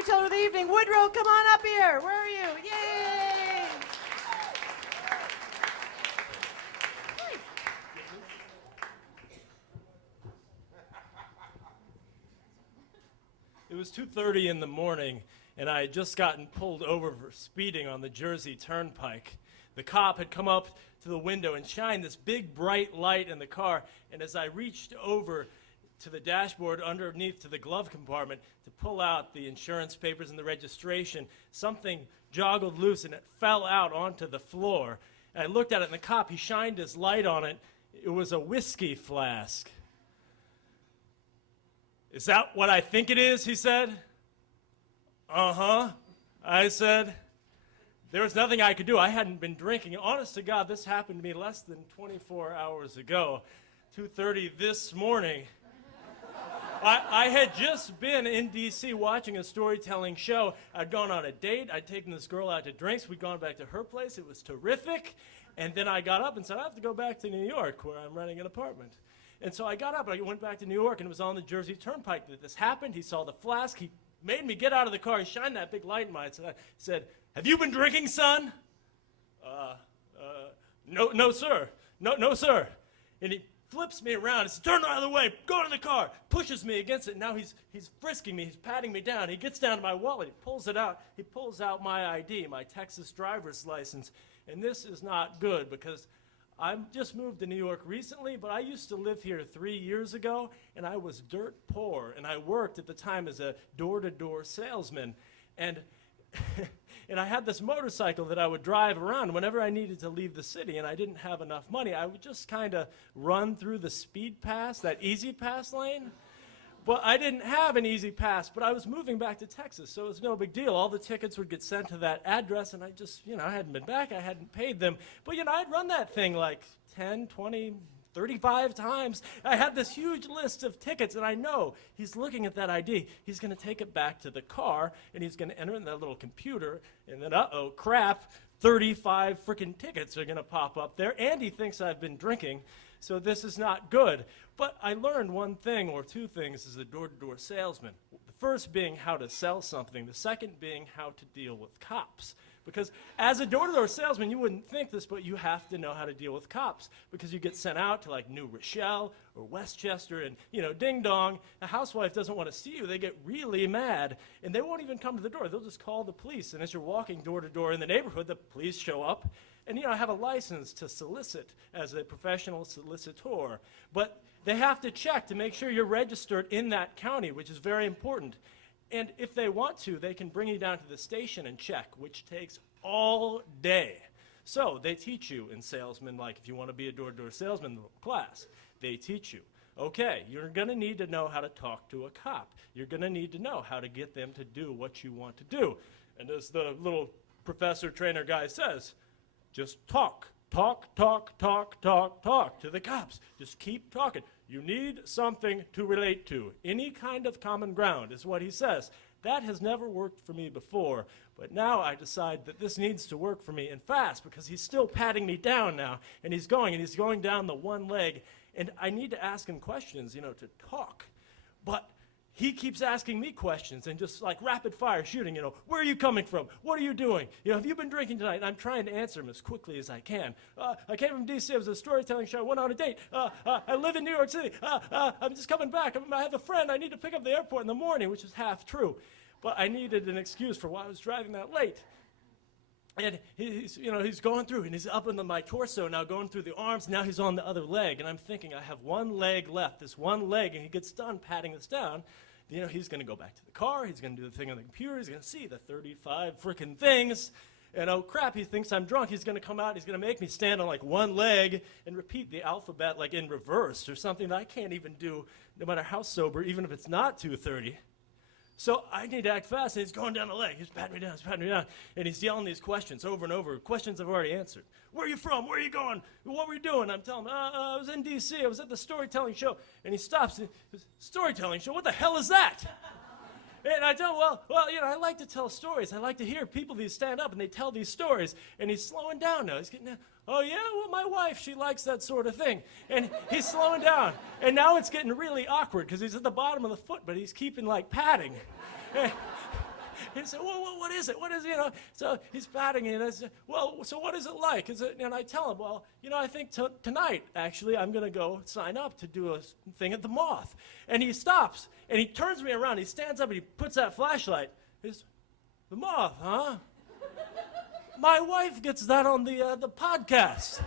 storyteller of the evening. Woodrow, come on up here. Where are you? Yay! It was 2:30 in the morning, and I had just gotten pulled over for speeding on the Jersey Turnpike. The cop had come up to the window and shined this big bright light in the car, and as I reached over to the dashboard underneath to the glove compartment to pull out the insurance papers and the registration, something joggled loose and it fell out onto the floor. And I looked at it, and the cop, he shined his light on it. It was a whiskey flask. "Is that what I think it is?" he said. "Uh-huh," I said. There was nothing I could do. I hadn't been drinking. Honest to God, this happened to me less than 24 hours ago, 2:30 this morning. I had just been in D.C. watching a storytelling show. I'd gone on a date. I'd taken this girl out to drinks. We'd gone back to her place. It was terrific. And then I got up and said, I have to go back to New York, where I'm renting an apartment. And so I got up, and I went back to New York, and it was on the Jersey Turnpike that this happened. He saw the flask. He made me get out of the car. He shined that big light in my eyes. And I said, "Have you been drinking, son?" No, sir. No, sir. And he flips me around. He says, "Turn out of the way. Go to the car." Pushes me against it. Now he's frisking me. He's patting me down. He gets down to my wallet. He pulls it out. He pulls out my ID, my Texas driver's license. And this is not good because I've just moved to New York recently, but I used to live here 3 years ago, and I was dirt poor. And I worked at the time as a door-to-door salesman. And and I had this motorcycle that I would drive around whenever I needed to leave the city and I didn't have enough money. I would just kind of run through the speed pass, that easy pass lane. But I didn't have an easy pass, but I was moving back to Texas, so it was no big deal. All the tickets would get sent to that address, and I just, I hadn't been back. I hadn't paid them. But, I'd run that thing like 10, 20, 35 times. I had this huge list of tickets, and I know he's looking at that ID. He's going to take it back to the car, and he's going to enter in that little computer, and then, uh-oh, crap, 35 freaking tickets are going to pop up there, and he thinks I've been drinking, so this is not good. But I learned one thing or two things as a door-to-door salesman. The first being how to sell something. The second being how to deal with cops. Because as a door-to-door salesman, you wouldn't think this, but you have to know how to deal with cops. Because you get sent out to like New Rochelle or Westchester and, ding dong, a housewife doesn't want to see you. They get really mad. And they won't even come to the door. They'll just call the police. And as you're walking door-to-door in the neighborhood, the police show up. And, I have a license to solicit as a professional solicitor. But they have to check to make sure you're registered in that county, which is very important. And if they want to, they can bring you down to the station and check, which takes all day. So they teach you in salesman, like if you want to be a door-to-door salesman class, they teach you, okay, you're going to need to know how to talk to a cop. You're going to need to know how to get them to do what you want to do. And as the little professor trainer guy says, just talk to the cops. Just keep talking. You need something to relate to. Any kind of common ground is what he says. That has never worked for me before, but now I decide that this needs to work for me and fast because he's still patting me down now, and he's going down the one leg, and I need to ask him questions, to talk. But he keeps asking me questions and just like rapid fire shooting, where are you coming from? What are you doing? Have you been drinking tonight? And I'm trying to answer him as quickly as I can. I came from D.C. It was a storytelling show. I went on a date. I live in New York City. I'm just coming back. I have a friend I need to pick up at the airport in the morning, which is half true. But I needed an excuse for why I was driving that late. And he's going through, and he's up into my torso now, going through the arms. Now he's on the other leg, and I'm thinking, I have one leg left, this one leg, and he gets done patting this down. He's going to go back to the car. He's going to do the thing on the computer. He's going to see the 35 frickin' things. And oh, crap, he thinks I'm drunk. He's going to come out. He's going to make me stand on like one leg and repeat the alphabet like in reverse or something that I can't even do no matter how sober, even if it's not 2:30. So I need to act fast, and he's going down the leg. He's patting me down, and he's yelling these questions over and over, questions I've already answered. Where are you from? Where are you going? What were you doing? I'm telling him, I was in D.C. I was at the storytelling show. And he stops, and he goes, storytelling show? What the hell is that? And I tell him, well, I like to tell stories. I like to hear people, these stand up, and they tell these stories. And he's slowing down now. He's getting down. Oh, yeah? Well, my wife, she likes that sort of thing. And he's slowing down. And now it's getting really awkward because he's at the bottom of the foot, but he's keeping, like, padding. He said, well, what is it? What is it? You know? So he's patting me, and I said, well, so what is it like? And I tell him, well, you know, I think tonight, actually, I'm going to go sign up to do a thing at the Moth. And he stops, and he turns me around. He stands up, and he puts that flashlight. He's, the Moth, huh? My wife gets that on the podcast.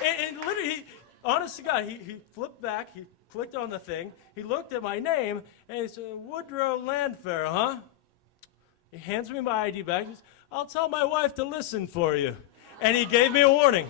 and literally, honest to God, he flipped back, he clicked on the thing, he looked at my name, and he said, Woodrow Landfair, huh? He hands me my ID back. He says, I'll tell my wife to listen for you. And he gave me a warning.